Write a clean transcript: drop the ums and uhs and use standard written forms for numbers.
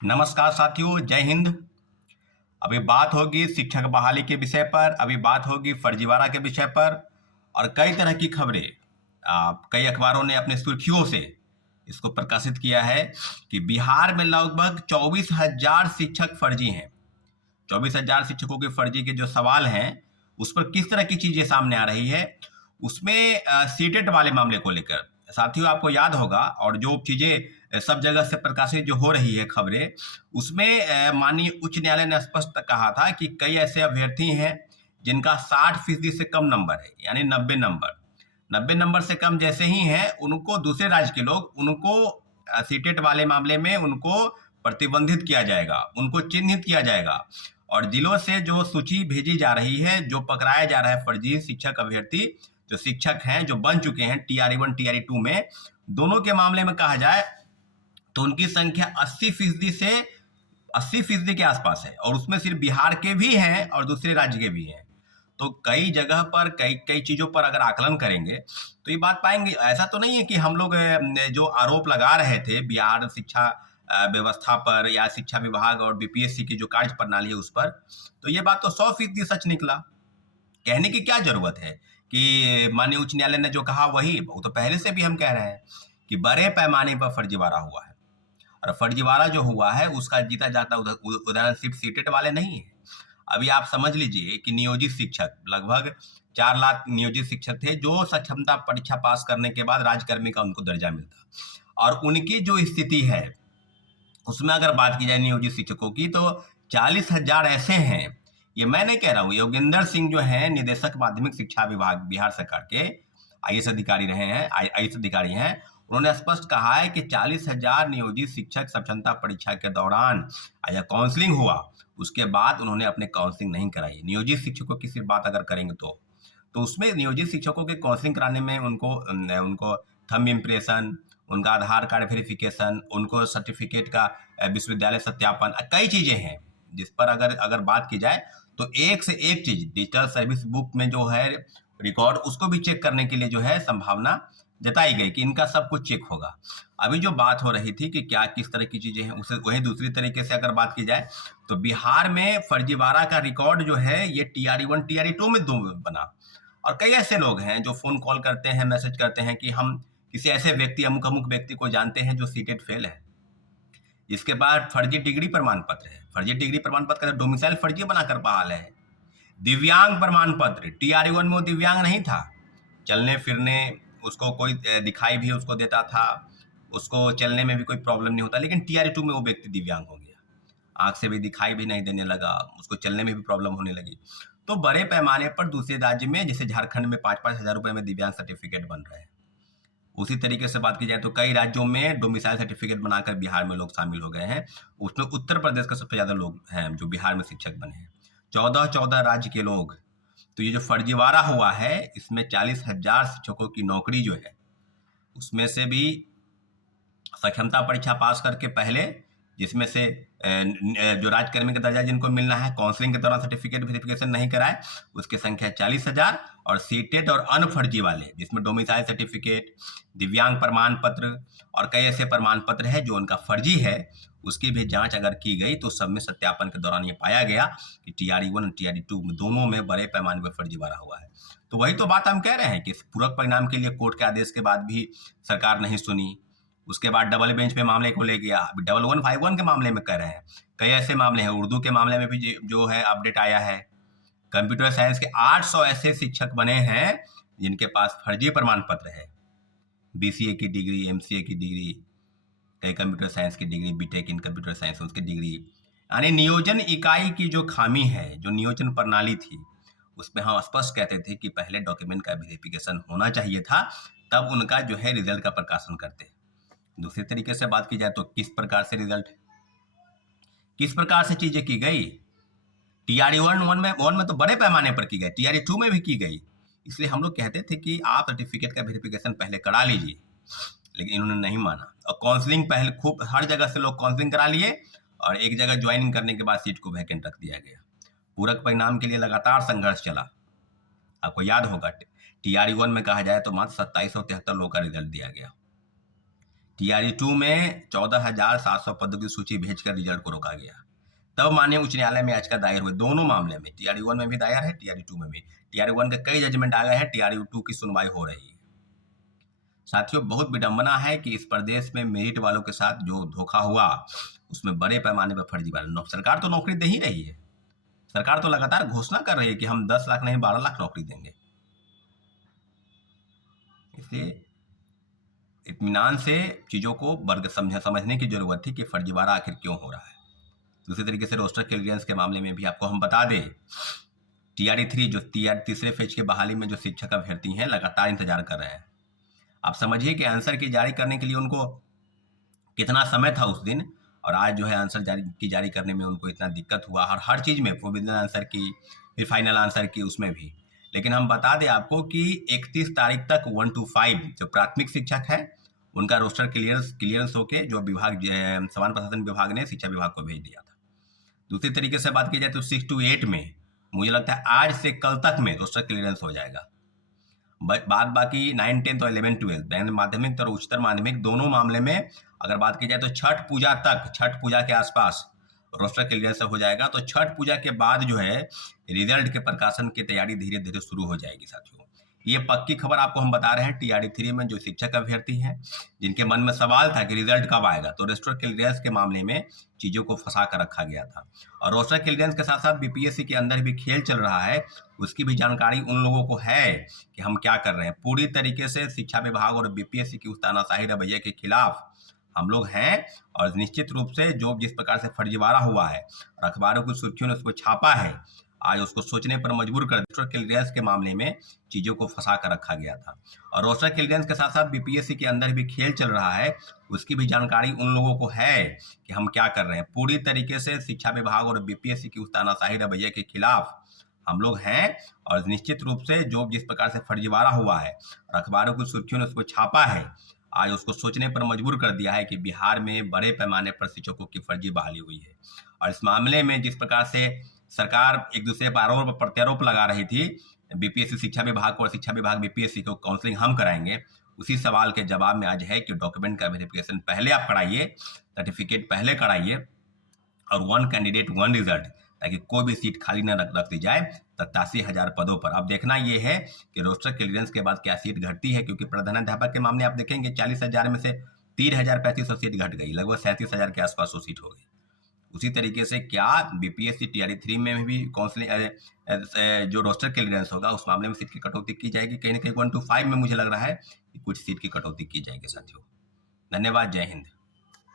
नमस्कार साथियों, जय हिंद। अभी बात होगी शिक्षक बहाली के विषय पर, अभी बात होगी फर्जीवाड़ा के विषय पर और कई तरह की खबरें। कई अखबारों ने अपने सुर्खियों से इसको प्रकाशित किया है कि बिहार में लगभग 24,000 शिक्षक फर्जी हैं। 24,000 शिक्षकों के फर्जी के जो सवाल हैं, उस पर किस तरह की चीजें सामने आ रही है, उसमें सीटेट वाले मामले को लेकर साथियों आपको याद होगा। और जो चीजें सब जगह से प्रकाशित जो हो रही है खबरें, उसमें माननीय उच्च न्यायालय ने स्पष्ट कहा था कि कई ऐसे अभ्यर्थी हैं जिनका 60% से कम नंबर है, यानी 90 नंबर से कम जैसे ही हैं, उनको दूसरे राज्य के लोग उनको सीटेट वाले मामले में उनको प्रतिबंधित किया जाएगा, उनको चिन्हित किया जाएगा। और जिलों से जो सूची भेजी जा रही है, जो पकड़ाया जा रहा है फर्जी शिक्षक अभ्यर्थी, जो शिक्षक हैं जो बन चुके हैं TRE1 TRE2 में, दोनों के मामले में कहा जाए तो उनकी संख्या 80% से 80% के आसपास है। और उसमें सिर्फ बिहार के भी हैं और दूसरे राज्य के भी हैं। तो कई जगह पर कई कई चीजों पर अगर आकलन करेंगे तो ये बात पाएंगे। ऐसा तो नहीं है कि हम लोग जो आरोप लगा रहे थे बिहार शिक्षा व्यवस्था पर या शिक्षा विभाग और BPSC की जो कार्य प्रणाली है उस पर, तो ये बात तो 100% सच निकला। कहने की क्या जरूरत है कि माननीय उच्च न्यायालय ने जो कहा वो तो पहले से भी हम कह रहे हैं कि बड़े पैमाने पर फर्जीवाड़ा हुआ है। और फर्जीवाड़ा जो हुआ है उसका जीता जाता उदाहरण सिर्फ सीटेट वाले नहीं है। अभी आप समझ लीजिए कि नियोजित शिक्षक लगभग 4 लाख नियोजित शिक्षक थे जो सक्षमता परीक्षा पास करने के बाद राज्यकर्मी का उनको दर्जा मिलता। और उनकी जो स्थिति है उसमें अगर बात की जाए नियोजित शिक्षकों की, तो 40,000 ऐसे हैं। ये मैं नहीं कह रहा हूँ, योगेंद्र सिंह जो है निदेशक माध्यमिक शिक्षा विभाग बिहार सरकार के IAS अधिकारी रहे हैं, IAS अधिकारी हैं। उन्होंने स्पष्ट कहा है कि 40,000 नियोजित शिक्षक सक्षमता परीक्षा के दौरान या काउंसलिंग हुआ, उसके बाद उन्होंने अपने काउंसलिंग नहीं कराई। नियोजित शिक्षकों की सिर्फ बात अगर करेंगे तो उसमें नियोजित शिक्षकों के काउंसलिंग कराने में उनको उनको थंब इम्प्रेशन, उनका आधार कार्ड वेरिफिकेशन, उनको सर्टिफिकेट का विश्वविद्यालय सत्यापन, कई चीजें हैं जिस पर अगर अगर बात की जाए तो एक से एक चीज डिजिटल सर्विस बुक में जो है रिकॉर्ड, उसको भी चेक करने के लिए जो है संभावना जताई गई कि इनका सब कुछ चेक होगा। अभी जो बात हो रही थी कि क्या किस तरह की चीजें हैं, उसे वही दूसरी तरीके से अगर बात की जाए तो बिहार में फर्जीवाड़ा का रिकॉर्ड जो है ये TRE1 TRE2 में दो बना। और कई ऐसे लोग हैं जो फोन कॉल करते हैं, मैसेज करते हैं कि हम किसी ऐसे व्यक्ति, अमुक अमुक व्यक्ति को जानते हैं जो सीटेट फेल है। इसके बाद फर्जी डिग्री प्रमाण पत्र है, फर्जी डिग्री प्रमाण पत्र का डोमिसाइल फर्जी बनाकर बहाल है। दिव्यांग प्रमाण पत्र, TRE1 में वो दिव्यांग नहीं था, चलने फिरने उसको कोई दिखाई भी उसको देता था, उसको चलने में भी कोई प्रॉब्लम नहीं होता, लेकिन TRE2 में वो व्यक्ति दिव्यांग हो गया, आंख से भी दिखाई भी नहीं देने लगा, उसको चलने में भी प्रॉब्लम होने लगी। तो बड़े पैमाने पर दूसरे राज्य में जैसे झारखंड में 5-5 हजार रुपए में दिव्यांग सर्टिफिकेट बन रहे हैं। उसी तरीके से बात की जाए तो कई राज्यों में डोमिसाइल सर्टिफिकेट बनाकर बिहार में लोग शामिल हो गए हैं। उसमें उत्तर प्रदेश का सबसे ज्यादा लोग हैं जो बिहार में शिक्षक बने हैं, 14 राज्य के लोग। तो ये जो फर्जीवाड़ा हुआ है इसमें 40,000 शिक्षकों की नौकरी जो है उसमें से भी सक्षमता परीक्षा पास करके पहले, जिसमें से जो राज्यकर्मी का दर्जा जिनको मिलना है, काउंसलिंग के दौरान सर्टिफिकेट वेरिफिकेशन नहीं कराए, उसकी संख्या 40,000। और सीटेट और अन्य फर्जी वाले जिसमें डोमिसाइल सर्टिफिकेट, दिव्यांग प्रमाण पत्र और कई ऐसे प्रमाण पत्र है जो उनका फर्जी है, उसकी भी जांच अगर की गई तो सब में सत्यापन के दौरान ये पाया गया कि TRE1 और TRE2 दोनों में बड़े पैमाने पर फर्जीवाड़ा हुआ है। तो वही तो बात हम कह रहे हैं कि पूरक परिणाम के लिए कोर्ट के आदेश के बाद भी सरकार नहीं सुनी। उसके बाद डबल बेंच पे मामले को ले गया, अभी 1151 के मामले में कर रहे हैं। कई ऐसे मामले हैं, उर्दू के मामले में भी जो है अपडेट आया है। कंप्यूटर साइंस के 800 ऐसे शिक्षक बने हैं जिनके पास फर्जी प्रमाण पत्र है, BCA की डिग्री, MCA की डिग्री, कई कंप्यूटर साइंस की डिग्री, BTech इन कंप्यूटर साइंस उसकी डिग्री। यानी नियोजन इकाई की जो खामी है, जो नियोजन प्रणाली थी, उसमें हम स्पष्ट कहते थे कि पहले डॉक्यूमेंट का वेरिफिकेशन होना चाहिए था, तब उनका जो है रिजल्ट का प्रकाशन करते। दूसरे तरीके से बात की जाए तो किस प्रकार से रिजल्ट, किस प्रकार से चीजें की गई, TRE1 में तो बड़े पैमाने पर की गई, TRE2 में भी की गई। इसलिए हम लोग कहते थे कि आप सर्टिफिकेट का वेरिफिकेशन पहले करा लीजिए, लेकिन इन्होंने नहीं माना। और काउंसलिंग पहले खूब हर जगह से लोग काउंसलिंग करा लिए और एक जगह ज्वाइनिंग करने के बाद सीट को वैकेंट रख दिया गया। पूरक परिणाम के लिए लगातार संघर्ष चला। आपको याद होगा TRE1 में कहा जाए तो मात्र 2773 लोगों का रिजल्ट दिया गया। टीआरई 2 में 14,700 पदों की सूची भेजकर रिजल्ट को रोका गया। तब माननीय उच्च न्यायालय में याचिका दायर हुई दोनों मामले में, टीआरई 1 में भी दायर है, टीआरई 2 में भी। टीआरई 1 के कई जजमेंट आ गए हैं, टीआरई 2 की सुनवाई हो रही है। साथियों, बहुत विडंबना है कि इस प्रदेश में मेरिट वालों के साथ जो धोखा हुआ उसमें बड़े पैमाने पर फर्जीवाड़ा। सरकार तो नौकरी दे ही रही है, सरकार तो लगातार घोषणा कर रही है कि हम 10 लाख नहीं 12 लाख नौकरी देंगे। इसलिए इत्मीनान से चीजों को समझने की जरूरत थी कि फर्जीवाड़ा आखिर क्यों हो रहा है। दूसरी तरीके से रोस्टर क्लियरेंस के मामले में भी आपको हम बता दें, टीआरई 3 जो तीसरे फेज की बहाली में जो शिक्षक अभ्यर्थी हैं लगातार इंतजार कर रहे हैं। आप समझिए कि आंसर की जारी करने के लिए उनको कितना समय था उस दिन, और आज जो है आंसर जारी करने में उनको इतना दिक्कत हुआ, और हर चीज में प्रोविजनल आंसर की, फिर फाइनल आंसर की, उसमें भी। लेकिन हम बता दें आपको कि 31 तारीख तक 1 to 5 जो प्राथमिक शिक्षक है उनका रोस्टर क्लियरेंस होके जो विभाग सामान्य प्रशासन विभाग ने शिक्षा विभाग को भेज दिया था। दूसरी तरीके से बात की जाए तो 6 to 8 में मुझे लगता है आज से कल तक में रोस्टर क्लियरेंस हो जाएगा। बात बाकी 9, 10 और 11, 12 माध्यमिक और उच्चतर माध्यमिक दोनों मामले में अगर बात की जाए तो छठ पूजा के आसपास रोस्टर क्लियरेंस हो जाएगा। तो छठ पूजा के बाद जो है रिजल्ट के प्रकाशन की तैयारी धीरे धीरे शुरू हो जाएगी। साथियों, ये पक्की खबर आपको हम बता रहे हैं। टीआरई 3 में जो शिक्षक अभ्यर्थी हैं जिनके मन में सवाल था कि रिजल्ट कब आएगा, तो रोस्टर क्लियरेंस के मामले में चीजों को फंसा कर रखा गया था। और रोस्टर क्लियरेंस के साथ साथ बीपीएससी के अंदर भी खेल चल रहा है, उसकी भी जानकारी उन लोगों को है कि हम क्या कर रहे हैं। पूरी तरीके से शिक्षा विभाग और बीपीएससी की उस तानाशाही रवैये के खिलाफ हम लोग हैं, और निश्चित रूप से जो जिस प्रकार से फर्जीवाड़ा हुआ है और अखबारों की सुर्खियों ने उसको छापा है, आज उसको सोचने पर मजबूर कर रोस्टर क्लियरेंस के मामले में चीजों को फंसा कर रखा गया था। और रोस्टर क्लियरेंस के साथ साथ बीपीएससी के अंदर भी खेल चल रहा है, उसकी भी जानकारी उन लोगों को है कि हम क्या कर रहे हैं। पूरी तरीके से शिक्षा विभाग और बीपीएससी की उस तानाशाही रवैये के खिलाफ हम लोग हैं, और निश्चित रूप से जो जिस प्रकार से फर्जीवाड़ा हुआ है और अखबारों की सुर्खियों ने उसको छापा है, आज उसको सोचने पर मजबूर कर दिया है कि बिहार में बड़े पैमाने पर शिक्षकों की फर्जी बहाली हुई है। और इस मामले में जिस प्रकार से सरकार एक दूसरे पर आरोप प्रत्यारोप लगा रही थी, बीपीएससी शिक्षा विभाग को और शिक्षा विभाग बीपीएससी को काउंसलिंग हम कराएंगे, उसी सवाल के जवाब में आज है कि डॉक्यूमेंट का वेरिफिकेशन पहले आप कराइए, सर्टिफिकेट पहले कराइए, और 1 कैंडिडेट 1 रिजल्ट, ताकि कोई भी सीट खाली न रख दी जाए 87,000 पदों पर। अब देखना यह है कि रोस्टर क्लियरेंस के बाद क्या सीट घटती है, क्योंकि प्रधानाध्यापक के मामले आप देखेंगे 40,000 में से 3,3500 सीट घट गई, लगभग 37,000 के आसपास वो सीट हो गई। उसी तरीके से क्या बीपीएससी टीआरई 3 में भी काउंसलिंग जो रोस्टर क्लियरेंस होगा उस मामले में सीट की कटौती की जाएगी। कहीं ना कहीं 1 to 5 में मुझे लग रहा है कि कुछ सीट की कटौती की जाएगी। साथियों, धन्यवाद, जय हिंद।